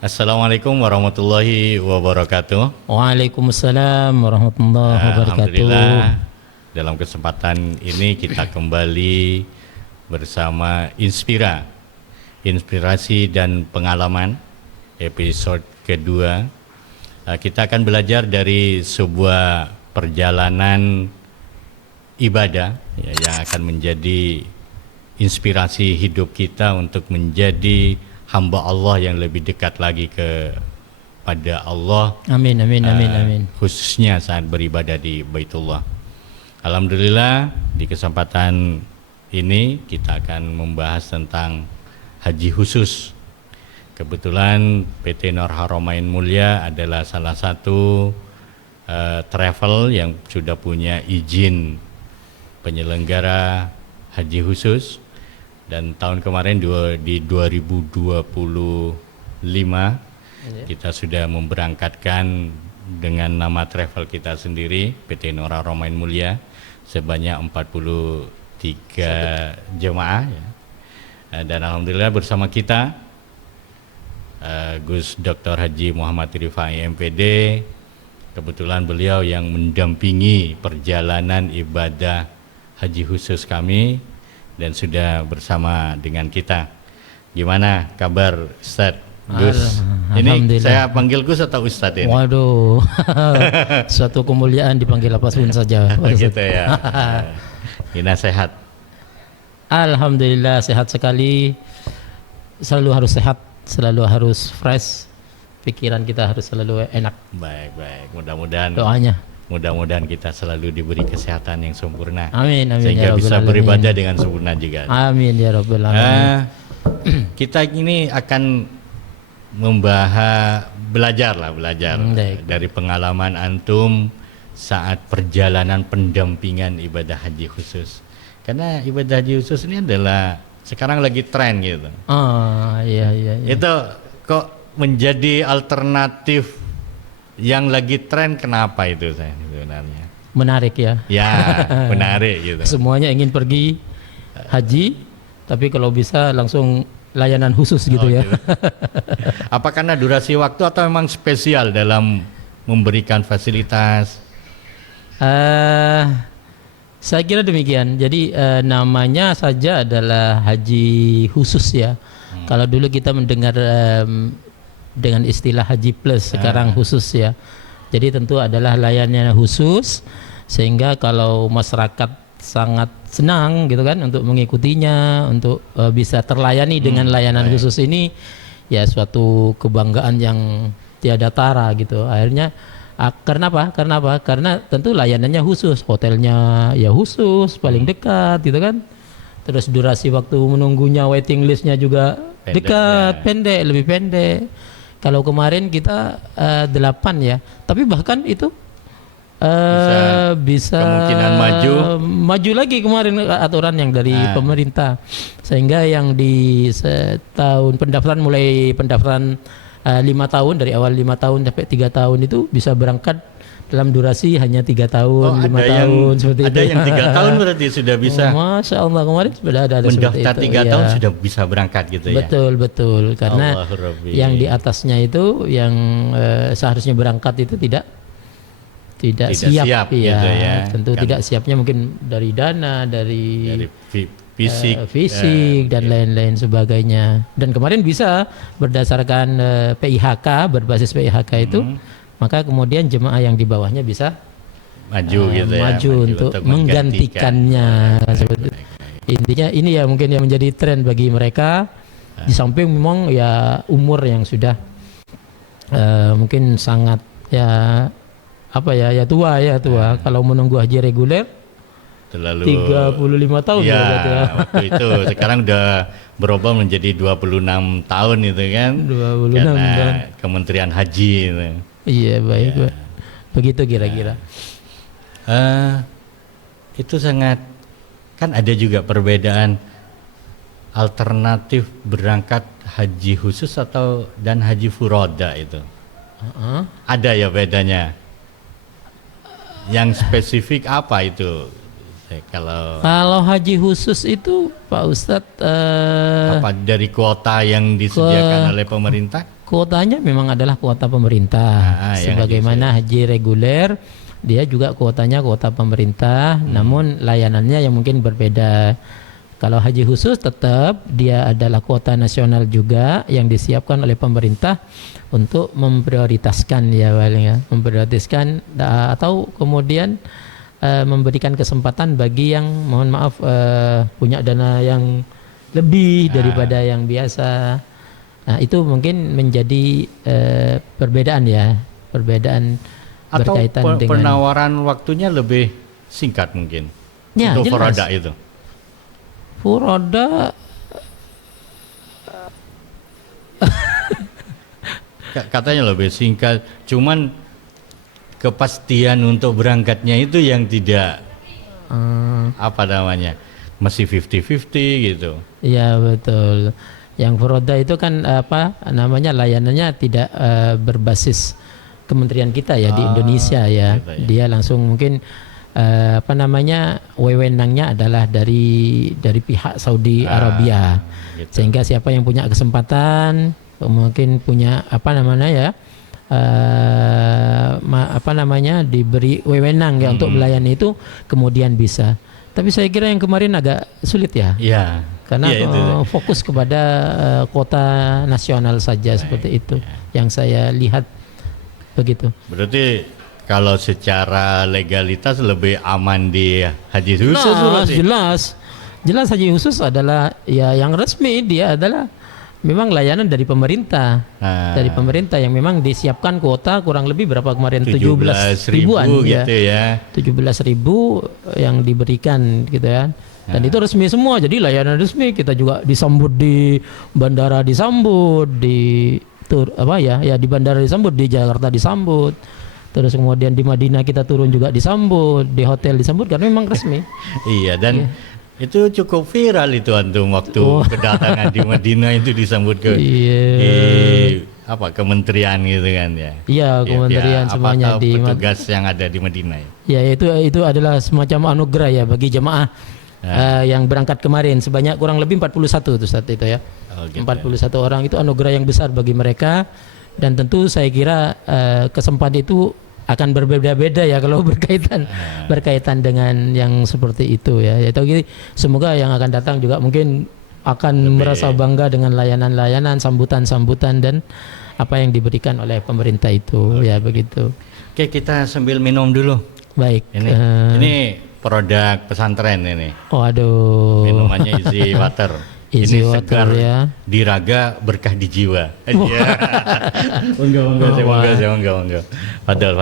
Assalamualaikum warahmatullahi wabarakatuh. Waalaikumsalam warahmatullahi wabarakatuh. Alhamdulillah, dalam kesempatan ini kita kembali bersama Inspirasi dan Pengalaman episode kedua. Kita akan belajar dari sebuah perjalanan ibadah yang akan menjadi inspirasi hidup kita untuk menjadi hamba Allah yang lebih dekat lagi kepada Allah. Amin, amin, amin, amin. Khususnya saat beribadah di Baitullah. Alhamdulillah, di kesempatan ini kita akan membahas tentang haji khusus. Kebetulan PT Nur Haramain Mulia adalah salah satu travel yang sudah punya izin penyelenggara haji khusus. Dan tahun kemarin di 2025 kita sudah memberangkatkan dengan nama travel kita sendiri PT Nur Haramain Mulia sebanyak 43 jemaah ya. Dan alhamdulillah bersama kita Gus Dr. Haji Muhammad Rifai MPD, kebetulan beliau yang mendampingi perjalanan ibadah haji khusus kami dan sudah bersama dengan kita. Gimana kabar Ustaz Gus? Ini saya panggil Gus atau Ustaz ini? Waduh, suatu kemuliaan dipanggil apa pun saja. Gitu ya. Gimana sehat? Alhamdulillah sehat sekali. Selalu harus sehat, selalu harus fresh. Pikiran kita harus selalu enak. Baik. Mudah-mudahan doanya. Mudah-mudahan kita selalu diberi kesehatan yang sempurna. Amin, amin. Sehingga ya bisa Rabbal beribadah alamin. dengan sempurna juga. Amin ya Rabbal alamin. Kita ini akan belajar dari pengalaman antum saat perjalanan pendampingan ibadah haji khusus. Karena ibadah haji khusus ini adalah sekarang lagi tren gitu. Iya. Itu kok menjadi alternatif yang lagi tren, kenapa itu saya sebenarnya? Menarik ya. Ya, menarik gitu. Semuanya ingin pergi haji, tapi kalau bisa langsung layanan khusus gitu ya. Gitu. Apa karena durasi waktu atau memang spesial dalam memberikan fasilitas? Saya kira demikian. Jadi namanya saja adalah haji khusus ya. Kalau dulu kita mendengar dengan istilah haji plus, sekarang khusus ya. Jadi tentu adalah layanan khusus, sehingga kalau masyarakat sangat senang gitu kan untuk mengikutinya, untuk bisa terlayani dengan layanan khusus ini, ya suatu kebanggaan yang tiada tara gitu. Akhirnya karena apa? Karena tentu layanannya khusus, hotelnya ya khusus, paling dekat gitu kan. Terus durasi waktu menunggunya, waiting listnya juga dekat, lebih pendek. Kalau kemarin kita 8 ya, tapi bahkan itu bisa kemungkinan maju lagi kemarin aturan yang dari pemerintah, sehingga yang di setahun mulai pendaftaran 5 tahun, dari awal 5 tahun sampai 3 tahun itu bisa berangkat dalam durasi hanya 3 tahun, 5 tahun seperti itu. Ada yang 3 tahun berarti sudah bisa. Masya Allah, kemarin sudah ada mendaftar seperti itu. 3 tahun sudah bisa berangkat gitu ya. Betul, karena yang di atasnya itu yang seharusnya berangkat itu tidak siap ya. Gitu ya. Tentu kan, tidak siapnya mungkin dari dana, dari fisik dan lain-lain sebagainya. Dan kemarin bisa berdasarkan PIHK, berbasis PIHK itu, maka kemudian jemaah yang di bawahnya bisa maju untuk menggantikannya. Intinya ini ya mungkin yang menjadi tren bagi mereka. Di samping memang ya umur yang sudah mungkin sangat tua. Kalau menunggu haji reguler terlalu 35 tahun ya. Waktu itu sekarang udah berubah menjadi 26 tahun itu kan. 26 karena tahun. Kementerian Haji itu. Iya, baik. Begitu kira-kira. Itu sangat, kan ada juga perbedaan alternatif berangkat haji khusus dan haji furoda itu. Ada ya bedanya. Yang spesifik apa itu Kalau haji khusus itu Pak Ustadz apa dari kuota yang disediakan oleh pemerintah? kuotanya memang adalah kuota pemerintah. Yang Sebagaimana haji reguler, dia juga kuotanya kuota pemerintah, namun layanannya yang mungkin berbeda. Kalau haji khusus tetap dia adalah kuota nasional juga yang disiapkan oleh pemerintah untuk memprioritaskan ya paling ya, memprioritaskan atau kemudian memberikan kesempatan bagi yang mohon maaf punya dana yang lebih daripada yang biasa. Nah, itu mungkin menjadi perbedaan ya, perbedaan atau berkaitan dengan penawaran waktunya lebih singkat mungkin ya, untuk jelas. Furoda itu. Furoda katanya lebih singkat, cuman kepastian untuk berangkatnya itu yang tidak apa namanya, masih 50-50 gitu. Iya betul. Yang Furoda itu kan apa namanya, layanannya tidak berbasis kementerian kita ya di Indonesia ya. Gitu ya. Dia langsung mungkin apa namanya, wewenangnya adalah dari pihak Saudi Arabia. Gitu. Sehingga siapa yang punya kesempatan mungkin punya apa namanya ya, apa namanya, diberi wewenang ya untuk melayani itu kemudian bisa. Tapi saya kira yang kemarin agak sulit ya. Iya. Karena itu. fokus kepada kota nasional saja seperti itu yang saya lihat begitu. Berarti kalau secara legalitas lebih aman di haji khusus berarti? Jelas haji khusus adalah ya yang resmi, dia adalah memang layanan dari pemerintah. Dari pemerintah yang memang disiapkan kuota kurang lebih berapa kemarin, 17 ribuan gitu ya. 17.000 yang diberikan gitu ya. Dan itu resmi semua, jadi layanan resmi. Kita juga disambut di bandara, disambut di di bandara disambut, di Jakarta disambut. Terus kemudian di Madinah kita turun juga disambut, di hotel disambut karena memang resmi. Iya, dan itu cukup viral itu antum waktu kedatangan di Madinah itu disambut ke kementerian gitu kan ya. Iya, kementerian semuanya di petugas yang ada di Madinah. Ya, itu adalah semacam anugerah ya bagi jemaah yang berangkat kemarin, sebanyak kurang lebih 41 saat itu ya. 41 orang itu anugerah yang besar bagi mereka, dan tentu saya kira kesempatan itu akan berbeda-beda ya kalau berkaitan dengan yang seperti itu ya. Yaitu semoga yang akan datang juga mungkin akan merasa bangga dengan layanan-layanan, sambutan-sambutan dan apa yang diberikan oleh pemerintah itu ya begitu. Oke, kita sambil minum dulu. Baik. Ini produk pesantren ini. Oh aduh. Minumannya Easy Water. Easy ini Water segar ya. Di raga, berkah di jiwa. Iya. Monggo. Fadal.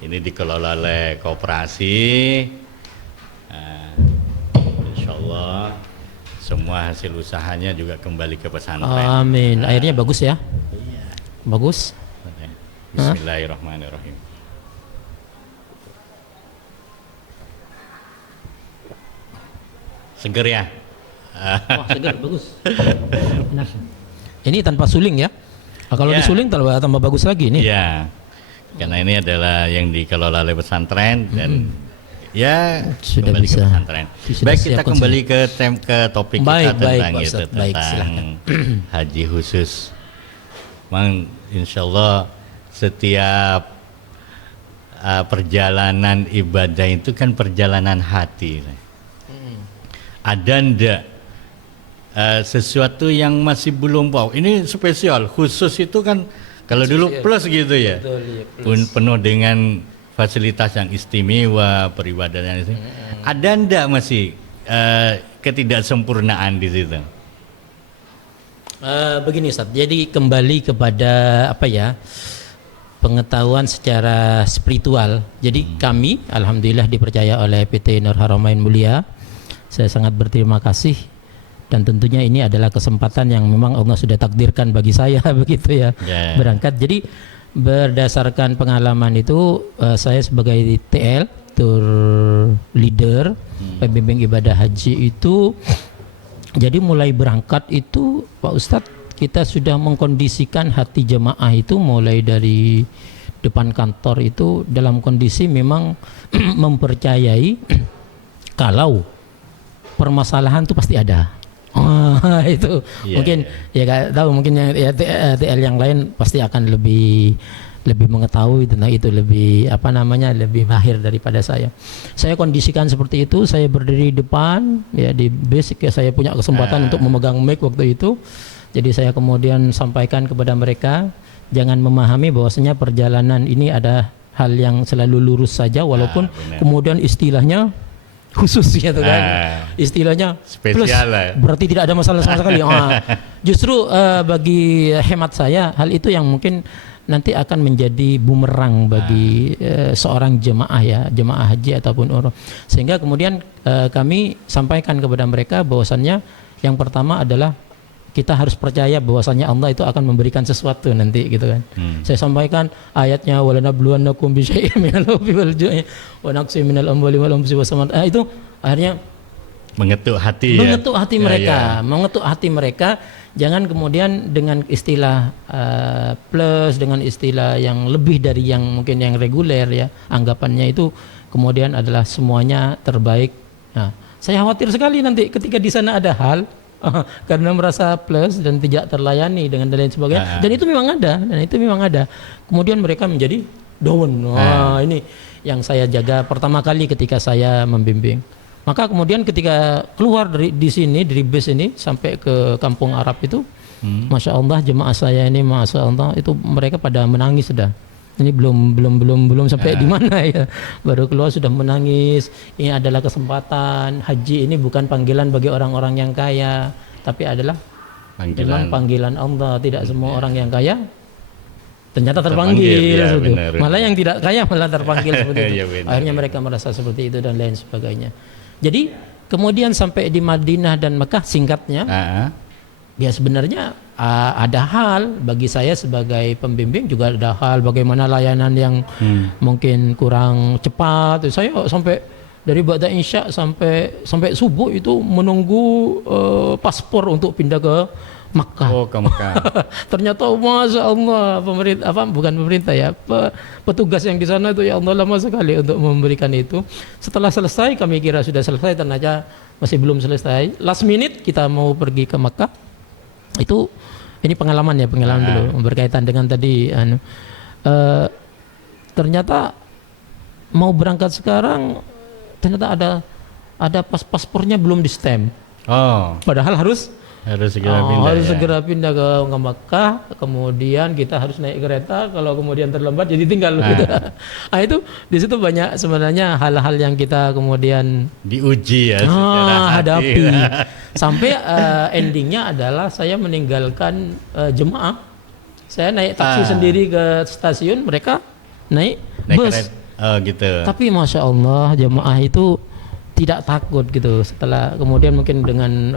Ini dikelola oleh koperasi. Insya Allah semua hasil usahanya juga kembali ke pesantren. Amin. Airnya bagus ya. Bagus. Bismillahirrahmanirrahim. Seger ya? Wah, seger, bagus. Enak. Ini tanpa suling ya? Kalau disuling tambah bagus lagi ini. Iya. Karena ini adalah yang dikelola oleh pesantren dan sudah kembali bisa. ke pesantren. Baik, kita kembali ke topik kita tentang itu, tentang haji khusus. Memang insya Allah setiap perjalanan ibadah itu kan perjalanan hati. Ada ndak sesuatu yang masih belum ini spesial khusus itu kan kalau dulu plus gitu ya. Betul, ya, plus. Penuh dengan fasilitas yang istimewa, peribadatan itu. Ada ndak masih ketidaksempurnaan di situ? Begini Ustaz, jadi kembali kepada pengetahuan secara spiritual. Jadi kami alhamdulillah dipercaya oleh PT Nur Haramain Mulia. Saya sangat berterima kasih, dan tentunya ini adalah kesempatan yang memang Allah sudah takdirkan bagi saya begitu ya, berangkat. Jadi berdasarkan pengalaman itu saya sebagai TL tour leader pembimbing ibadah haji itu, jadi mulai berangkat itu Pak Ustadz kita sudah mengkondisikan hati jemaah itu mulai dari depan kantor itu dalam kondisi memang mempercayai kalau permasalahan itu pasti ada. Itu mungkin ya nggak tahu, mungkin yang ya, TL yang lain pasti akan lebih mengetahui tentang itu, lebih lebih mahir daripada saya. Saya kondisikan seperti itu, saya berdiri di depan ya di basic ya, saya punya kesempatan untuk memegang mic waktu itu. Jadi saya kemudian sampaikan kepada mereka, jangan memahami bahwasanya perjalanan ini ada hal yang selalu lurus saja, walaupun kemudian istilahnya khusus gitu kan, istilahnya spesial plus, berarti tidak ada masalah sama sekali. Justru bagi hemat saya, hal itu yang mungkin nanti akan menjadi bumerang bagi seorang jemaah haji ataupun umroh. Sehingga kemudian kami sampaikan kepada mereka bahwasannya yang pertama adalah kita harus percaya bahwasannya Allah itu akan memberikan sesuatu nanti gitu kan. Saya sampaikan ayatnya walanabluwannakum bisyai'in minal khawfi wal ju'i wa naqsin minal amwali wal anfusi was samarat. Itu akhirnya mengetuk hati mereka, mengetuk hati mereka. Jangan kemudian dengan istilah plus, dengan istilah yang lebih dari yang mungkin yang reguler ya, anggapannya itu kemudian adalah semuanya terbaik. Nah, saya khawatir sekali nanti ketika di sana ada hal karena merasa plus dan tidak terlayani dengan dan lain sebagainya. Dan itu memang ada. Kemudian mereka menjadi down. Ini yang saya jaga pertama kali ketika saya membimbing. Maka kemudian ketika keluar di sini, dari base ini sampai ke kampung Arab itu, Masya Allah jemaah saya ini, Masya Allah itu mereka pada menangis sudah. Ini belum sampai di mana ya, baru keluar sudah menangis. Ini adalah kesempatan. Haji ini bukan panggilan bagi orang-orang yang kaya, tapi adalah memang panggilan Allah. Tidak semua orang yang kaya ternyata terpanggil ya, gitu. Benar. Malah yang tidak kaya malah terpanggil seperti itu. Ya, akhirnya mereka merasa seperti itu dan lain sebagainya. Jadi kemudian sampai di Madinah dan Mekah, singkatnya ya sebenarnya ada hal bagi saya sebagai pembimbing, juga ada hal bagaimana layanan yang mungkin kurang cepat. Saya sampai dari ba'da isya sampai subuh itu menunggu paspor untuk pindah ke Makkah. Oh, ke Makkah. Ternyata Masya Allah pemerintah ya, petugas yang di sana itu ya Allah lama sekali untuk memberikan itu. Setelah selesai, kami kira sudah selesai, ternyata masih belum selesai. Last minute kita mau pergi ke Makkah. Itu ini pengalaman dulu berkaitan dengan tadi ternyata mau berangkat sekarang, ternyata ada paspornya belum di stamp. Padahal harus segera pindah ke Makkah. Kemudian kita harus naik kereta, kalau kemudian terlambat jadi tinggal gitu. Itu di situ banyak sebenarnya hal-hal yang kita kemudian diuji ya hadapi. Sampai endingnya adalah saya meninggalkan jemaah. Saya naik taksi sendiri ke stasiun, mereka naik bus. Gitu. Tapi Masya Allah jemaah itu tidak takut gitu. Setelah kemudian mungkin dengan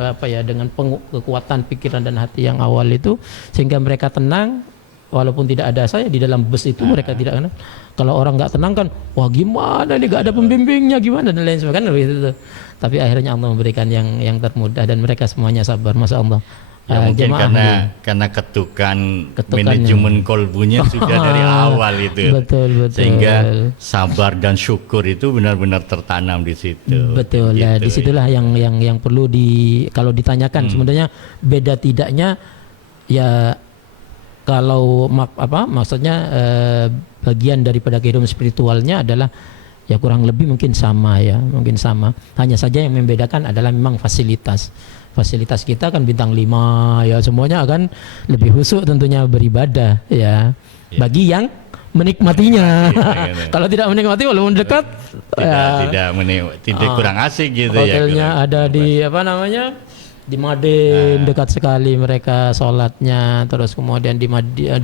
dengan kekuatan pikiran dan hati yang awal itu, sehingga mereka tenang walaupun tidak ada saya di dalam bus itu. Mereka tidak kenal. Kalau orang nggak tenang kan, wah gimana nih, nggak ada pembimbingnya gimana dan lain sebagainya gitu. Tapi akhirnya Allah memberikan yang termudah dan mereka semuanya sabar, Masya Allah. Ya, mungkin karena ketukan manajemen kolbunya sudah dari awal itu. Betul. Sehingga sabar dan syukur itu benar-benar tertanam di situ. Betul. Nah, disitulah yang perlu kalau ditanyakan sebenarnya beda tidaknya ya, kalau maksudnya bagian daripada kehidupan spiritualnya adalah ya kurang lebih mungkin sama. Hanya saja yang membedakan adalah memang fasilitas kita kan bintang 5 ya, semuanya akan lebih khusyuk tentunya beribadah ya. Bagi yang menikmatinya. Kalau tidak menikmati walaupun dekat tidak kurang asik gitu. Hotelnya ada di di Madin, dekat sekali mereka sholatnya. Terus kemudian di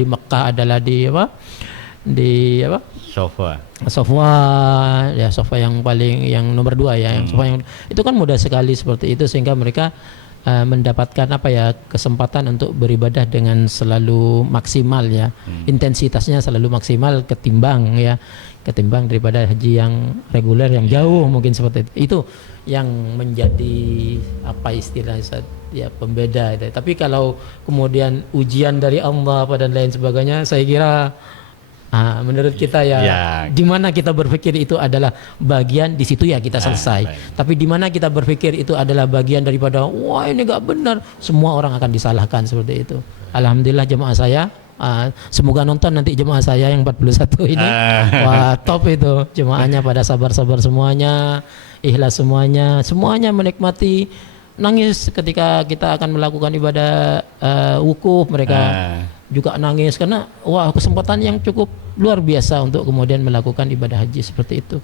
Mekah adalah di sofa yang nomor 2 ya, yang sofa yang itu kan mudah sekali seperti itu, sehingga mereka mendapatkan kesempatan untuk beribadah dengan selalu maksimal ya. Intensitasnya selalu maksimal ketimbang daripada haji yang reguler yang jauh mungkin seperti itu. Itu yang menjadi pembeda itu. Tapi kalau kemudian ujian dari Allah dan lain sebagainya, saya kira Menurut kita ya, di mana kita berpikir itu adalah bagian, di situ ya kita selesai. Baik. Tapi di mana kita berpikir itu adalah bagian daripada wah ini nggak benar, semua orang akan disalahkan seperti itu. Alhamdulillah jemaah saya, semoga nonton nanti jemaah saya yang 41 ini. Wah top itu, jemaahnya pada sabar-sabar semuanya, ikhlas semuanya menikmati, nangis ketika kita akan melakukan ibadah wukuf, mereka juga nangis karena wah kesempatan yang cukup luar biasa untuk kemudian melakukan ibadah haji seperti itu.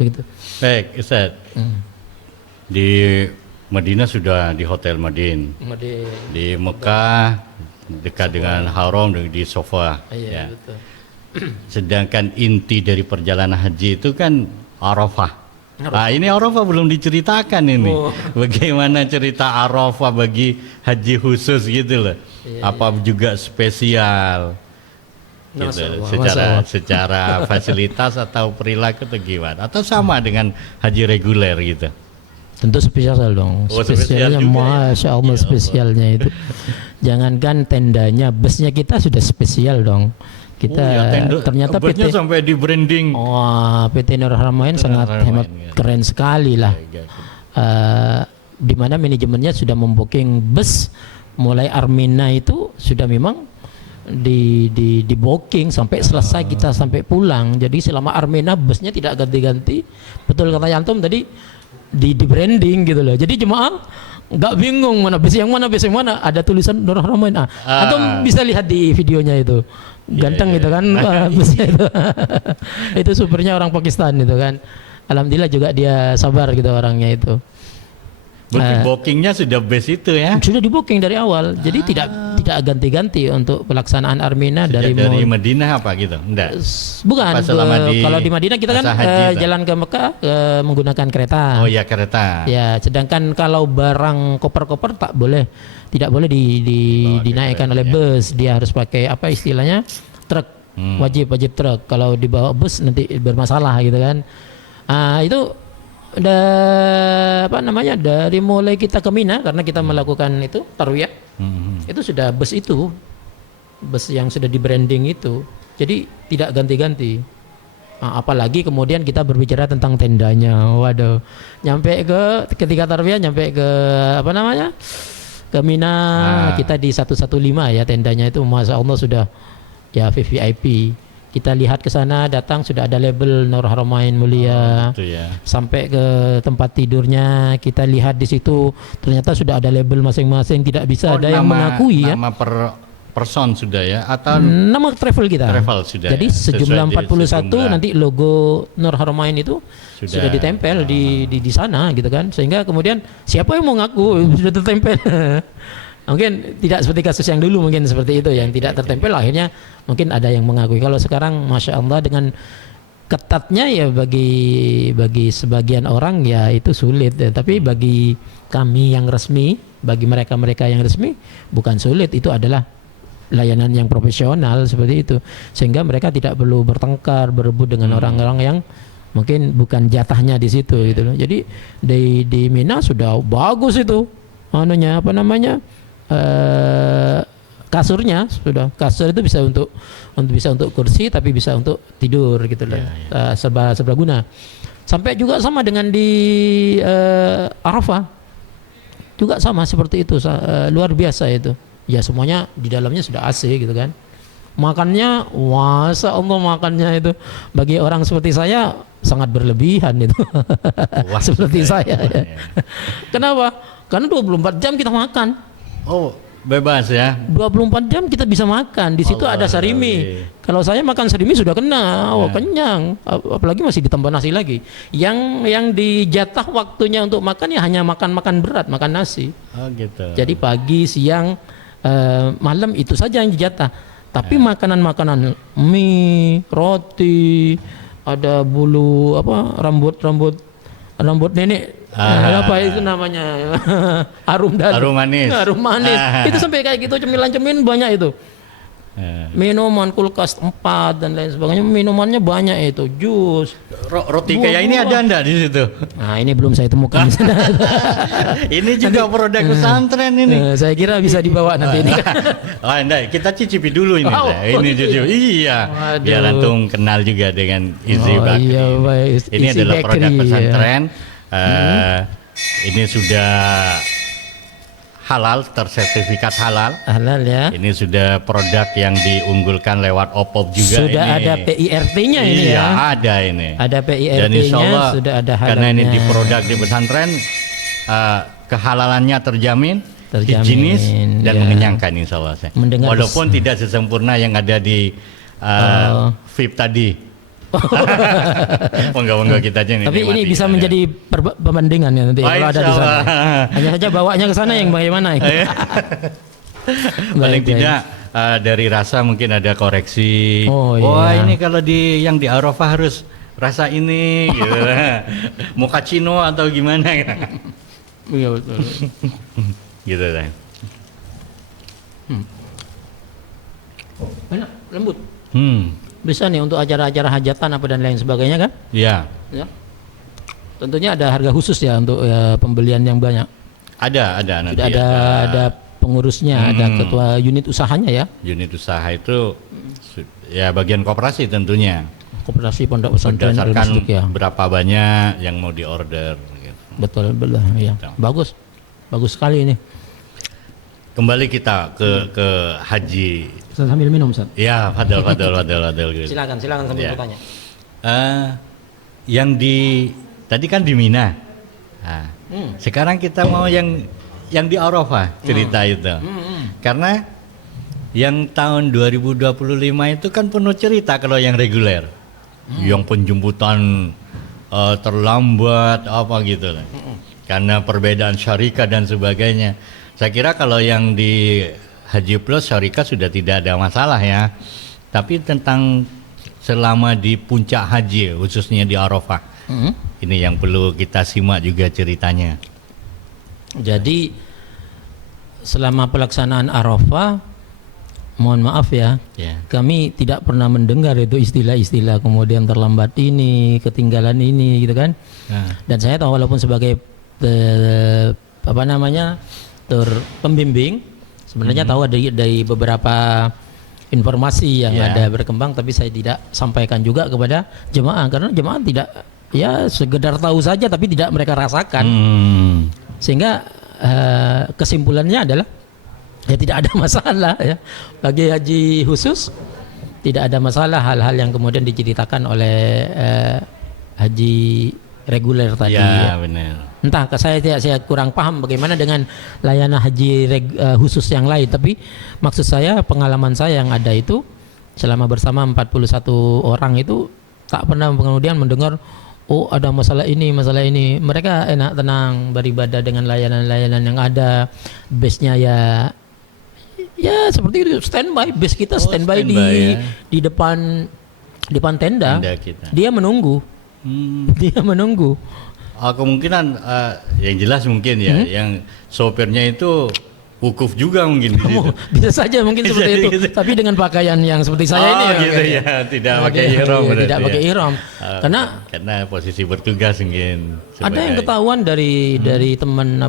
Begitu. Baik, Ustaz. Di Madinah sudah di Hotel Madin. Di Mekah dekat dengan Haram di Sofa. Iya, betul. Sedangkan inti dari perjalanan haji itu kan Arafah. Ini Arafah belum diceritakan ini. Bagaimana cerita Arafah bagi haji khusus gitu loh. Apa juga spesial gitu, secara fasilitas atau perilaku atau gimana, atau sama dengan haji reguler gitu? Tentu spesial dong. Spesialnya Masya Allah spesialnya itu. Jangankan tendanya, busnya kita sudah spesial dong. Kita ternyata busnya sampai di branding. PT Nur Haramain sangat hemat, keren sekali lah. Di mana manajemennya sudah membooking bus mulai Armina itu sudah memang di booking sampai selesai kita sampai pulang. Jadi selama Armina busnya tidak ganti-ganti. Betul kata Yantum tadi, di branding gitu loh. Jadi jemaah nggak bingung mana bus yang mana, ada tulisan Nur Haramain. Antum bisa lihat di videonya itu. Ganteng gitu kan busnya itu. Itu supernya orang Pakistan itu kan. Alhamdulillah juga dia sabar gitu orangnya itu. Berarti bookingnya sudah base itu ya? Sudah di booking dari awal, jadi tidak ganti-ganti untuk pelaksanaan Armina dari Madinah apa gitu? Enggak. Bukan. Kalau di Madinah kita kan jalan ke Mekah menggunakan kereta. Oh ya kereta. Ya, sedangkan kalau barang koper-koper tidak boleh dinaikkan oleh bus. Dia harus pakai apa istilahnya truk, wajib truk. Kalau dibawa bus nanti bermasalah gitu kan. Itu dari mulai kita ke Mina karena kita melakukan itu tarwiyah, itu sudah bus yang sudah di branding itu, jadi tidak ganti-ganti. Apalagi kemudian kita berbicara tentang tendanya, waduh, ketika tarwiyah nyampe ke ke Mina, kita di 115 ya tendanya itu, masya Allah sudah ya VVIP. Kita lihat ke sana, datang sudah ada label Nur Haramain Mulia. Sampai ke tempat tidurnya, kita lihat di situ ternyata sudah ada label masing-masing, tidak bisa ada yang mengakui ya. Nama per person sudah ya, atau nama travel kita. Travel sudah. Jadi sejumlah 41 nanti logo Nur Haramain itu sudah ditempel di sana gitu kan. Sehingga kemudian siapa yang mau ngaku sudah tertempel. Mungkin tidak seperti kasus yang dulu, mungkin seperti itu yang tidak tertempel, akhirnya mungkin ada yang mengakui. Kalau sekarang masya Allah dengan ketatnya ya bagi sebagian orang ya itu sulit ya. Tapi bagi kami yang resmi, bagi mereka yang resmi bukan sulit, itu adalah layanan yang profesional seperti itu, sehingga mereka tidak perlu bertengkar berebut dengan orang-orang yang mungkin bukan jatahnya di situ gitu loh. Jadi di Mina sudah bagus itu kasurnya sudah, kasur itu bisa untuk kursi tapi bisa untuk tidur gitu loh. Serba guna. Sampai juga sama dengan di Arafah juga sama seperti itu, luar biasa itu ya, semuanya di dalamnya sudah AC gitu kan. Makannya masya Allah, makannya itu bagi orang seperti saya sangat berlebihan itu. Seperti saya ya. Kenapa? Karena 24 jam kita makan. Oh, bebas ya. 24 jam kita bisa makan. Di situ ada sarimi. Kalau saya makan sarimi sudah kenyang. Apalagi masih ditambah nasi lagi. Yang dijatah waktunya untuk makan ya hanya makan berat, makan nasi. Oh gitu. Jadi pagi, siang, malam itu saja yang dijatah. Tapi makanan mie, roti, ada bulu rambut nenek. Apa itu namanya? Harum manis. Itu sampai kayak gitu, cemilan banyak itu. Minuman kulkas 4 dan lain sebagainya, minumannya banyak itu, jus. Roti kayak ini ada enggak di situ? Nah, ini belum saya temukan di sana. Ini juga produk pesantren ini. Saya kira bisa dibawa nanti ini. Oh, enggak, kita cicipi dulu ini. Oh, ini gitu jujur. Iya. Waduh. Biar antum kenal juga dengan Easy Bakery. Iya, baik. Ini Easy adalah Bakery, produk ya. pesantren. Ini sudah halal, tersertifikat halal. Halal ya. Ini sudah produk yang diunggulkan lewat OPOP juga. Sudah ini. ada PIRT-nya ini Iya, ya. ada ini. Ada Dan insya PIRT-nya, Allah, sudah ada halalnya. karena ini di produk di pesantren, kehalalannya terjamin, Terjamin, higienis dan ya. mengenyangkan insya Allah. Mendengar Walaupun tidak sesempurna yang ada di VIP tadi. Monggo kita aja nih. Tapi ini nikmati. bisa menjadi perbandingan ya nanti kalau ada di sana. Insyaallah. Hanya saja bawanya ke sana yang bagaimana. Paling Baik, tidak dari rasa mungkin ada koreksi. Oh, Wah iya. ini kalau yang di Arafah harus rasa ini gitu. Mochaccino atau gimana Iya betul. gitu kan. Enak, lembut. Bisa Bisa nih untuk acara-acara hajatan apa dan lain sebagainya kan? ya. Ya. Tentunya ada harga khusus ya untuk pembelian yang banyak. Ada nanti Sudah ada pengurusnya, ada ketua unit usahanya ya. unit usaha itu ya bagian koperasi tentunya. Koperasi Pondok Pesantren Berdasarkan Al-Masduq ya. berapa banyak yang mau diorder gitu. Betul ya. Betul. Bagus sekali ini. Kembali kita ke haji. Sambil minum, Ustaz. Ya, fadal gitu. Silakan sambil Ya. bertanya. Yang tadi kan di Mina. Nah, sekarang kita mau yang di Arafah cerita itu. Karena yang tahun 2025 itu kan penuh cerita kalau yang reguler. Yang penjemputan terlambat apa gitu. Karena perbedaan syarikat dan sebagainya. Saya kira kalau yang di Haji Plus syarikat sudah tidak ada masalah ya. Tapi tentang selama di puncak haji khususnya di Arafah. Ini yang perlu kita simak juga ceritanya. Jadi selama pelaksanaan Arafah, mohon maaf ya, kami tidak pernah mendengar itu istilah-istilah kemudian terlambat ini, ketinggalan ini gitu kan. Dan saya tahu walaupun sebagai pembimbing sebenarnya tahu dari beberapa informasi yang ada berkembang, tapi saya tidak sampaikan juga kepada jemaah karena jemaah tidak ya sekedar tahu saja tapi tidak mereka rasakan. Sehingga kesimpulannya adalah ya tidak ada masalah ya bagi haji khusus, tidak ada masalah hal-hal yang kemudian diceritakan oleh haji reguler tadi. Ya, benar. Entah saya kurang paham bagaimana dengan layanan haji khusus yang lain, tapi maksud saya pengalaman saya yang ada itu selama bersama 41 orang itu tak pernah kemudian mendengar oh ada masalah ini. Mereka enak tenang beribadah dengan layanan-layanan yang ada. Base-nya ya seperti itu, standby. Base kita standby di depan tenda. Kita. Dia menunggu. Kemungkinan yang jelas mungkin ya, yang sopirnya itu wukuf juga mungkin di situ. Bisa saja mungkin seperti itu, gitu. tapi dengan pakaian yang seperti saya ini gitu ya, tidak pakai ihram berarti. Tidak pakai ihram. Karena posisi bertugas mungkin. Ada yang ketahuan dari teman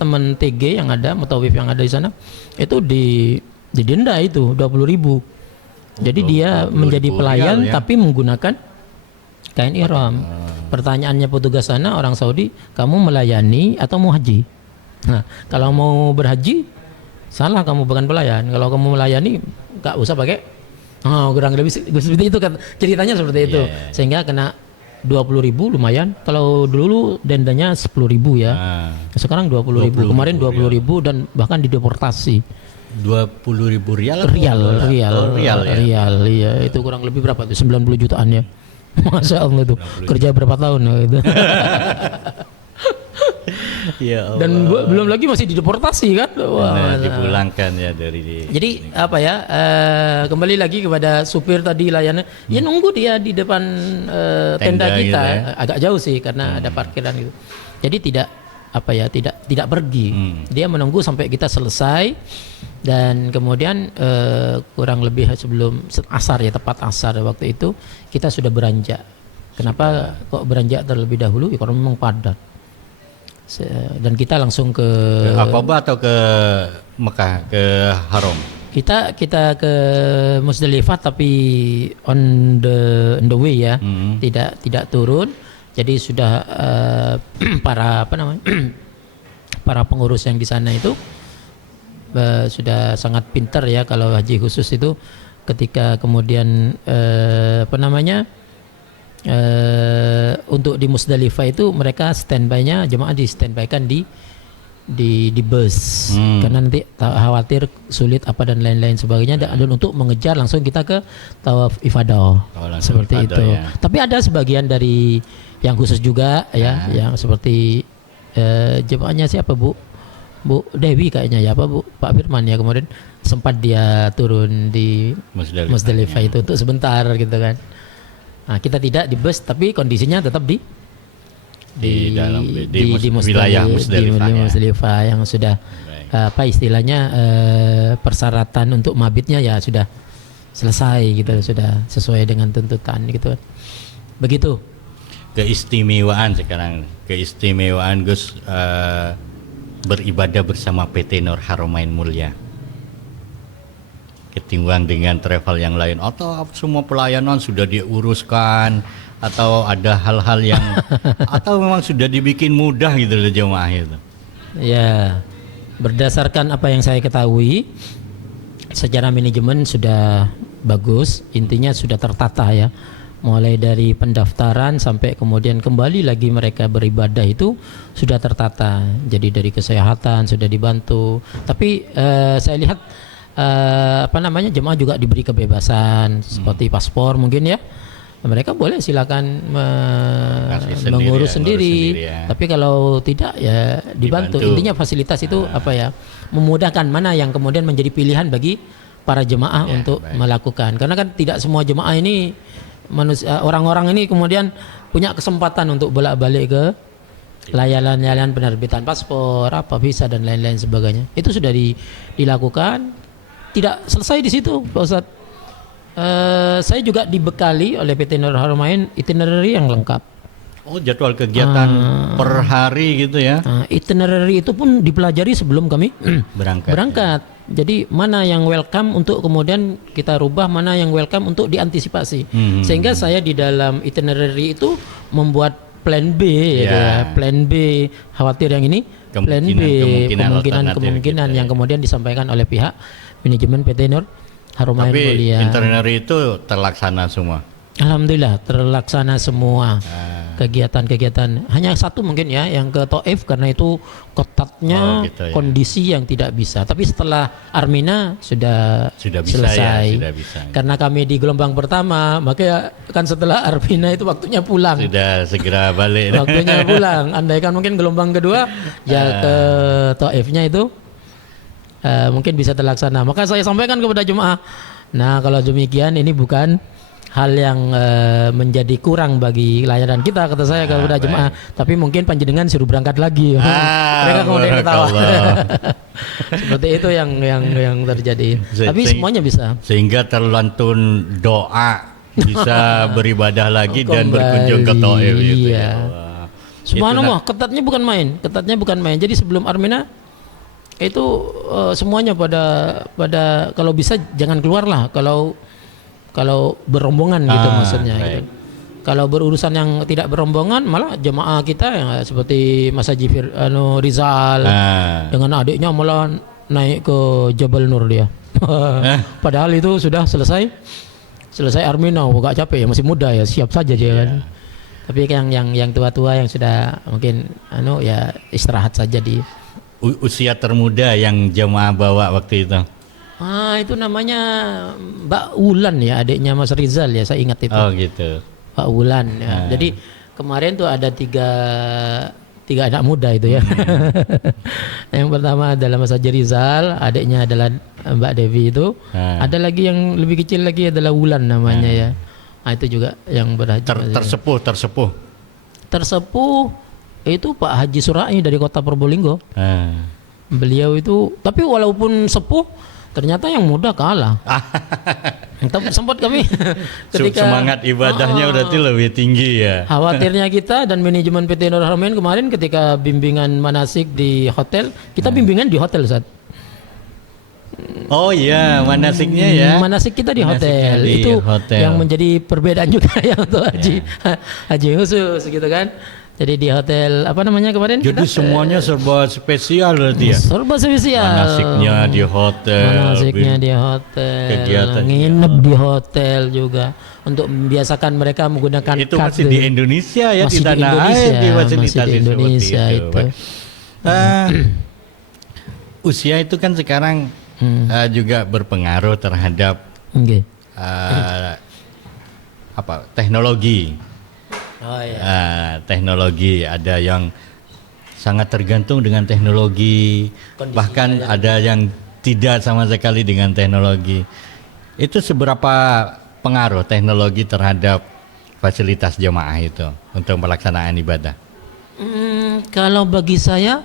teman TG yang ada, mutawif yang ada di sana, itu didenda itu 20.000. Jadi dia menjadi pelayan ya, tapi menggunakan kain ihram. Pertanyaannya petugas sana orang Saudi, kamu melayani atau mau haji? Nah, kalau mau berhaji salah, kamu bukan pelayan. Kalau kamu melayani nggak usah pakai. Kurang lebih seperti itu kan ceritanya, seperti itu. Sehingga kena 20.000 lumayan. Kalau dulu dendanya 10.000 ya. Sekarang 20.000. Kemarin 20.000 dan bahkan dideportasi. 20.000 rial. Rial, iya. Itu kurang lebih berapa tuh? 90 jutaan ya. Masya Allah itu kerja berapa tahun gitu. Ya Allah. Dan belum lagi masih dideportasi kan. Dipulangkan ya dari. Jadi apa ya, kembali lagi kepada supir tadi layanan, ya nunggu dia di depan tenda kita gitu ya. Agak jauh sih karena ada parkiran gitu. Jadi tidak pergi. Dia menunggu sampai kita selesai Dan kemudian kurang lebih sebelum asar ya, tepat asar waktu itu kita sudah beranjak. Kenapa kok beranjak terlebih dahulu? Ya, karena memang padat. Dan kita langsung ke Aqabah atau ke Mekah, ke Haram? kita ke Musdalifah tapi on the way ya, tidak turun. Jadi sudah para apa namanya para pengurus yang di sana itu sudah sangat pintar ya kalau haji khusus itu, ketika kemudian apa namanya untuk di Musdalifah itu mereka standby-nya, jemaah di standby-kan di bus karena nanti khawatir sulit apa dan lain-lain sebagainya, dan untuk mengejar langsung kita ke tawaf ifadah seperti ifadah, itu ya. Tapi ada sebagian dari yang khusus juga ya, yang seperti jemaahnya siapa Bu Dewi kayaknya ya, apa Bu Pak Firman ya, kemudian sempat dia turun di Musdalifah itu untuk sebentar gitu kan. Nah, kita tidak di bus tapi kondisinya tetap di wilayah Musdalifah yang sudah apa istilahnya persyaratan untuk mabitnya ya sudah selesai gitu, sudah sesuai dengan tuntutan gitu. Begitu. Keistimewaan sekarang, keistimewaan Gus beribadah bersama PT Nur Haramain Mulia ketimbang dengan travel yang lain, atau semua pelayanan sudah diuruskan, atau ada hal-hal yang atau memang sudah dibikin mudah gitu loh jemaah itu. Ya, berdasarkan apa yang saya ketahui secara manajemen sudah bagus, intinya sudah tertata ya, mulai dari pendaftaran sampai kemudian kembali lagi mereka beribadah itu sudah tertata. Jadi dari kesehatan sudah dibantu, tapi saya lihat apa namanya jemaah juga diberi kebebasan seperti paspor mungkin ya, mereka boleh silakan mengurus sendiri ya. Tapi kalau tidak ya dibantu. Intinya fasilitas itu apa ya, memudahkan mana yang kemudian menjadi pilihan bagi para jemaah untuk melakukan, karena kan tidak semua jemaah ini manusia, orang-orang ini kemudian punya kesempatan untuk bolak-balik ke layanan penerbitan paspor, apa visa dan lain-lain sebagainya. Itu sudah dilakukan. Tidak selesai di situ, Pak Ustadz. Saya juga dibekali oleh PT Nur Haramain itinerary yang lengkap. Oh, jadwal kegiatan per hari gitu ya? Itinerary itu pun dipelajari sebelum kami berangkat. Jadi mana yang welcome untuk kemudian kita rubah, mana yang welcome untuk diantisipasi. Sehingga saya di dalam itinerary itu membuat plan B, gitu ya. Plan B khawatir yang ini, plan B kemungkinan yang kemudian disampaikan oleh pihak manajemen PT Nur Haramain Mulia. Tapi itinerary itu terlaksana semua. Alhamdulillah terlaksana semua kegiatan-kegiatan. Hanya satu mungkin ya yang ke Taif, karena itu ketatnya gitu ya. Kondisi yang tidak bisa. Tapi setelah Armina sudah bisa selesai. ya, sudah bisa. Karena kami di gelombang pertama, maka kan setelah Armina itu waktunya pulang. Sudah segera balik. Waktunya pulang. Andaikan mungkin gelombang kedua ya ke Taifnya itu mungkin bisa terlaksana. Maka saya sampaikan kepada jemaah, nah kalau demikian ini bukan hal yang menjadi kurang bagi layanan kita, kata saya kepada jemaah, tapi mungkin panjenengan suruh berangkat lagi. Mereka kemudian ketawa. Seperti itu yang terjadi. Tapi semuanya bisa. Sehingga terlantun doa bisa beribadah lagi dan berkunjung ke Taif gitu. Iya. Subhanallah, ketatnya bukan main. Jadi sebelum Armina itu semuanya pada kalau bisa jangan keluar lah, kalau berombongan gitu maksudnya gitu. Kalau berurusan yang tidak berombongan, malah jemaah kita yang seperti Mas Haji Rizal dengan adiknya malah naik ke Jabal Nur dia. Padahal itu sudah selesai Armina, gak capek ya, masih muda ya, siap saja dia kan. Tapi yang tua-tua yang sudah mungkin ya istirahat saja di usia termuda yang jemaah bawa waktu itu. Itu namanya Mbak Wulan ya, adiknya Mas Rizal ya, saya ingat itu. Oh gitu. Mbak Wulan ya. Jadi kemarin tuh ada tiga anak muda itu ya. Yang pertama adalah Mas Haji Rizal, adiknya adalah Mbak Devi itu. Ada lagi yang lebih kecil lagi adalah Wulan namanya ya. Itu juga yang berhaji. Tersepuh itu Pak Haji Surai dari Kota Probolinggo. Beliau itu, tapi walaupun sepuh, Ternyata yang muda kalah. Sempat kami ketika semangat ibadahnya berarti lebih tinggi ya. khawatirnya kita dan manajemen PT Nur Haramain kemarin ketika bimbingan manasik di hotel, kita bimbingan di hotel Ustaz. Oh iya, manasiknya ya. Manasik kita di Manasiknya hotel. di Itu hotel. yang menjadi perbedaan juga ya untuk haji khusus gitu kan. Jadi di hotel apa namanya kemarin? Jadi kita, semuanya serba spesial berarti ya. serba spesial. Manasiknya di hotel. Manasiknya di hotel. Kegiatannya. Nginep di hotel juga untuk membiasakan mereka menggunakan Itu kartu. masih di Indonesia ya, Masih di tanah Indonesia, air masih difasilitasi di Indonesia seperti itu. Usia itu kan sekarang juga berpengaruh terhadap Oke. teknologi. Oh iya. Teknologi ada yang sangat tergantung dengan teknologi, Kondisinya bahkan ada yang tidak sama sekali dengan teknologi. Itu seberapa pengaruh teknologi terhadap fasilitas jemaah itu untuk pelaksanaan ibadah? Kalau bagi saya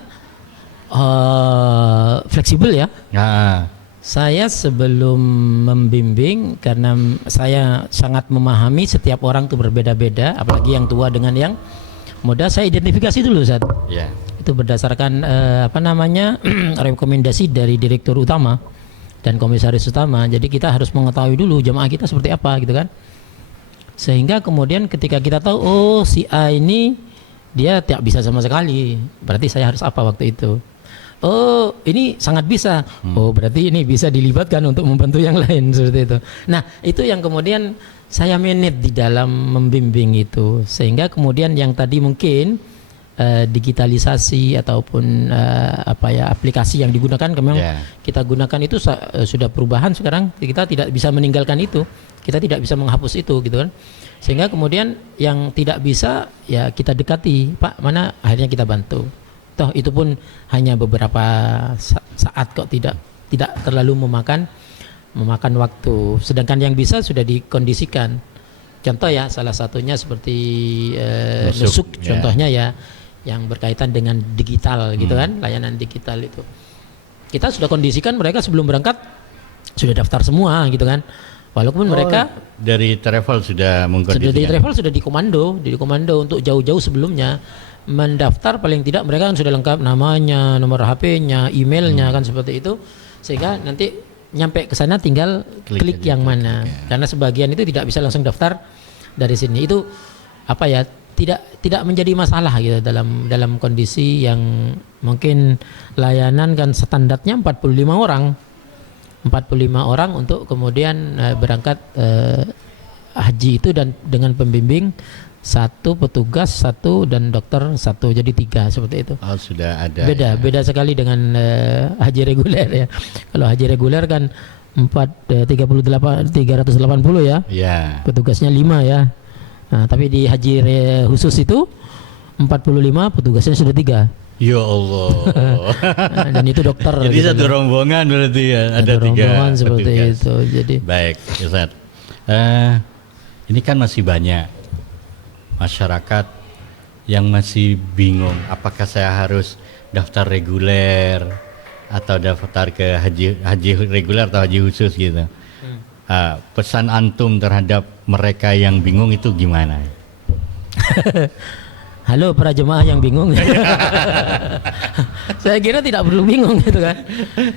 fleksibel ya. Nah, Saya sebelum membimbing karena saya sangat memahami setiap orang itu berbeda-beda, apalagi yang tua dengan yang muda, saya identifikasi dulu Ustaz. ya. Itu berdasarkan rekomendasi dari direktur utama dan komisaris utama. Jadi kita harus mengetahui dulu jemaah kita seperti apa gitu kan. Sehingga kemudian ketika kita tahu oh si A ini dia tidak bisa sama sekali, berarti saya harus apa waktu itu? Oh ini sangat bisa, oh berarti ini bisa dilibatkan untuk membantu yang lain seperti itu. Nah itu yang kemudian saya manage di dalam membimbing itu, sehingga kemudian yang tadi mungkin digitalisasi ataupun aplikasi yang digunakan memang kita gunakan itu sudah perubahan sekarang, kita tidak bisa meninggalkan itu, kita tidak bisa menghapus itu gitu kan. Sehingga kemudian yang tidak bisa ya kita dekati, Pak mana, akhirnya kita bantu. Toh itu pun hanya beberapa saat kok, tidak terlalu memakan waktu. Sedangkan yang bisa sudah dikondisikan. Contoh ya, salah satunya seperti nusuk contohnya ya, yang berkaitan dengan digital gitu kan, layanan digital itu. Kita sudah kondisikan mereka sebelum berangkat sudah daftar semua gitu kan. Walaupun mereka dari travel sudah mengkondisikan. Dari travel sudah dikomando untuk jauh-jauh sebelumnya mendaftar, paling tidak mereka kan sudah lengkap namanya, nomor HP-nya, emailnya kan seperti itu, sehingga nanti nyampe ke sana tinggal klik yang mana. Karena sebagian itu tidak bisa langsung daftar dari sini. Itu apa ya, tidak menjadi masalah gitu dalam kondisi yang mungkin layanan kan standarnya 45 orang untuk kemudian berangkat haji itu, dan dengan pembimbing 1, petugas 1, dan dokter 1, jadi 3 seperti itu. Oh sudah ada. Beda sekali dengan haji reguler ya. Kalau haji reguler kan 380 ya. Ya. Petugasnya 5 ya. Nah, tapi di haji khusus itu 45, petugasnya sudah 3. Ya Allah. Dan itu dokter. Jadi gitu satu kan. rombongan berarti ya, ada 3 rombongan seperti petugas. itu. Jadi baik, Ustaz. Ini kan masih banyak masyarakat yang masih bingung apakah saya harus daftar reguler atau daftar ke haji reguler atau haji khusus gitu. Pesan antum terhadap mereka yang bingung itu gimana? halo para jemaah yang bingung. Saya kira tidak perlu bingung gitu kan.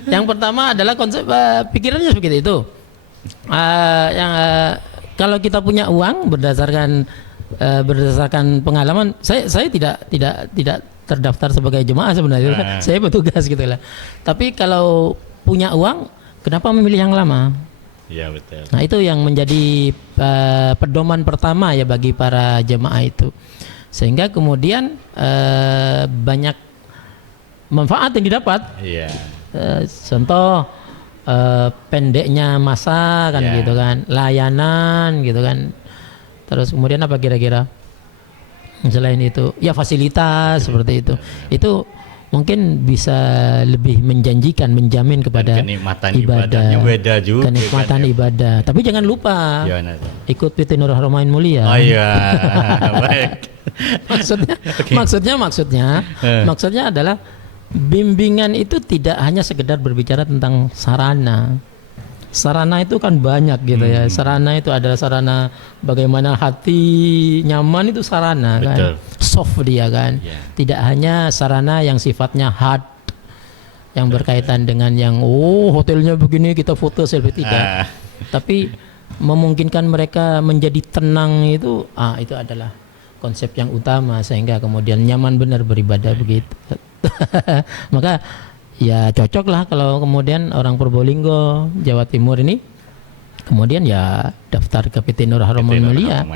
Yang pertama adalah konsep pikirannya seperti itu. Kalau kita punya uang berdasarkan pengalaman, saya tidak terdaftar sebagai jemaah sebenarnya. Saya petugas gitu lah. Tapi kalau punya uang, kenapa memilih yang lama? Iya betul. Nah itu yang menjadi pedoman pertama ya bagi para jemaah itu, sehingga kemudian banyak manfaat yang didapat. Iya. Contoh pendeknya masa kan gitu kan, layanan gitu kan. Terus kemudian apa kira-kira selain itu? Ya fasilitas seperti itu. Itu mungkin bisa lebih menjanjikan, menjamin kepada kenikmatan ibadah. ibadahnya beda juga. Kenikmatan kan, ibadah. Tapi jangan lupa ikut PT Nur Haramain Mulia. Oh iya, baik. Maksudnya adalah bimbingan itu tidak hanya sekedar berbicara tentang sarana. Sarana itu kan banyak gitu ya. Sarana itu adalah sarana bagaimana hati nyaman, itu sarana. Betul. Kan. Soft dia kan. Ya. Tidak hanya sarana yang sifatnya hard, yang berkaitan dengan yang hotelnya begini kita foto selfie, tidak. Tapi memungkinkan mereka menjadi tenang itu adalah konsep yang utama, sehingga kemudian nyaman benar beribadah begitu. Maka ya cocok lah kalau kemudian orang Probolinggo, Jawa Timur ini kemudian ya daftar ke PT Nur Haromain Mulia.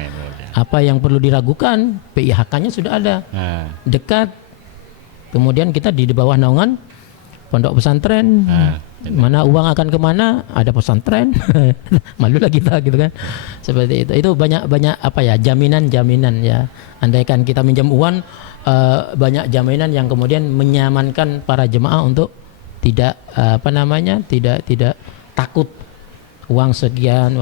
Apa yang perlu diragukan, PIHK-nya sudah ada, dekat. Kemudian kita di bawah naungan pondok pesantren. Mana uang akan kemana, ada pesantren. Malulah kita gitu kan, seperti itu. Itu banyak apa ya, jaminan ya. Andaikan kita minjam uang, banyak jaminan yang kemudian menyamankan para jemaah untuk tidak tidak takut uang sekian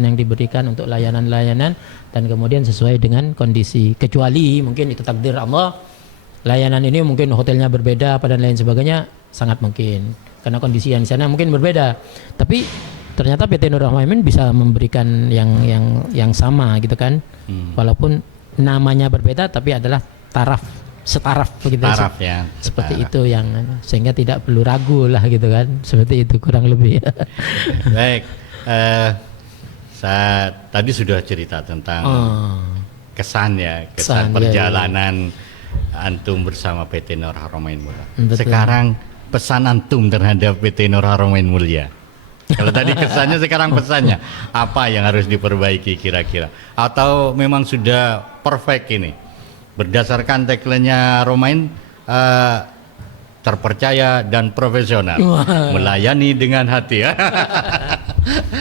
yang diberikan untuk layanan-layanan, dan kemudian sesuai dengan kondisi. Kecuali mungkin itu takdir Allah, layanan ini mungkin hotelnya berbeda dan lain sebagainya, sangat mungkin karena kondisi yang di sana mungkin berbeda. Tapi ternyata PT Nur Haromain bisa memberikan yang sama gitu kan. Walaupun namanya berbeda tapi adalah setaraf begitu. Taraf ya. Seperti itu yang sehingga tidak perlu ragu lah gitu kan. Seperti itu kurang lebih. Baik. Saya tadi sudah cerita tentang kesan perjalanan antum bersama PT Nur Haromain Mulia. Sekarang pesan antum terhadap PT Nur Haromain Mulia. Kalau tadi kesannya, sekarang pesannya apa yang harus diperbaiki kira-kira? Atau memang sudah perfect ini? Berdasarkan tagline-nya Haromain, terpercaya dan profesional. Melayani dengan hati ya.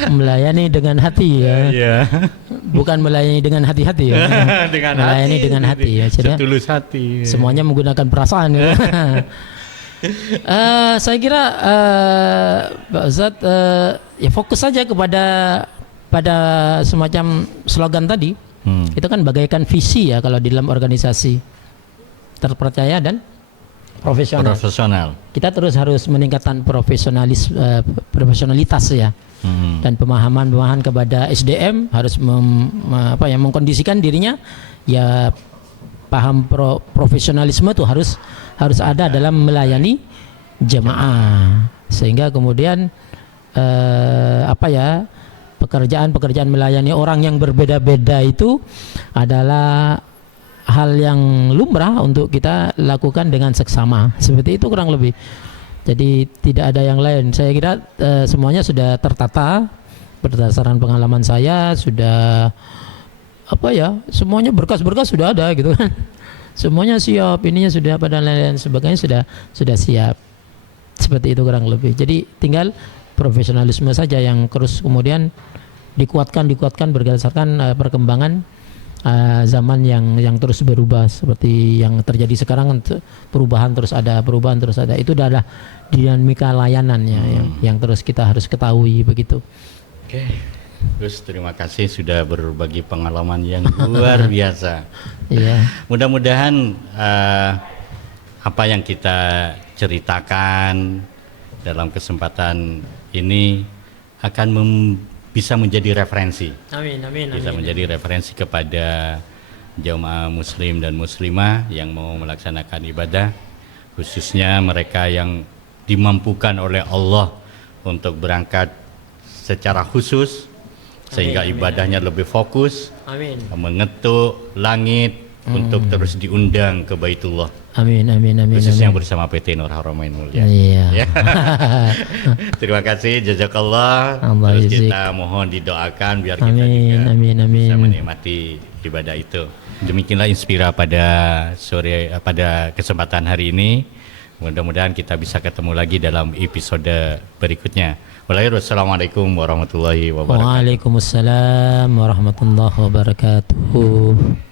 Melayani dengan hati ya. Bukan melayani dengan hati-hati ya. Melayani dengan hati ya. Setulus hati. Semuanya menggunakan perasaan ya. Saya kira Pak Ustadz ya fokus saja pada semacam slogan tadi. Itu kan bagaikan visi ya kalau di dalam organisasi, terpercaya dan profesional. Kita terus harus meningkatkan profesionalitas ya. Dan pemahaman kepada SDM harus mengkondisikan dirinya ya, paham profesionalisme itu harus ada dalam melayani jemaah, sehingga kemudian pekerjaan melayani orang yang berbeda-beda itu adalah hal yang lumrah untuk kita lakukan dengan seksama, seperti itu kurang lebih. Jadi tidak ada yang lain. Saya kira semuanya sudah tertata berdasarkan pengalaman saya, sudah semuanya berkas-berkas sudah ada gitu kan. Semuanya siap, ininya sudah dan lain-lain sebagainya sudah siap. Seperti itu kurang lebih. Jadi tinggal profesionalisme saja yang terus kemudian dikuatkan berdasarkan perkembangan zaman yang terus berubah, seperti yang terjadi sekarang. Perubahan terus ada. Itu adalah dinamika layanannya yang terus kita harus ketahui begitu. Oke. Gus, terima kasih sudah berbagi pengalaman yang luar biasa. Iya. Mudah-mudahan apa yang kita ceritakan dalam kesempatan ini akan bisa menjadi referensi. Amin. Bisa menjadi referensi kepada jamaah muslim dan muslimah yang mau melaksanakan ibadah, khususnya mereka yang dimampukan oleh Allah untuk berangkat secara khusus, sehingga ibadahnya lebih fokus, mengetuk langit untuk terus diundang ke Baitullah. Amin. Khususnya bersama PT Nur Haromain Mulia. Iya. Terima kasih, jazakallah. Terus kita mohon didoakan biar kita juga bisa menikmati ibadah itu. Demikianlah Inspira pada kesempatan hari ini. Mudah-mudahan kita bisa ketemu lagi dalam episode berikutnya. Wassalamualaikum warahmatullahi wabarakatuh. Waalaikumsalam warahmatullahi wabarakatuh.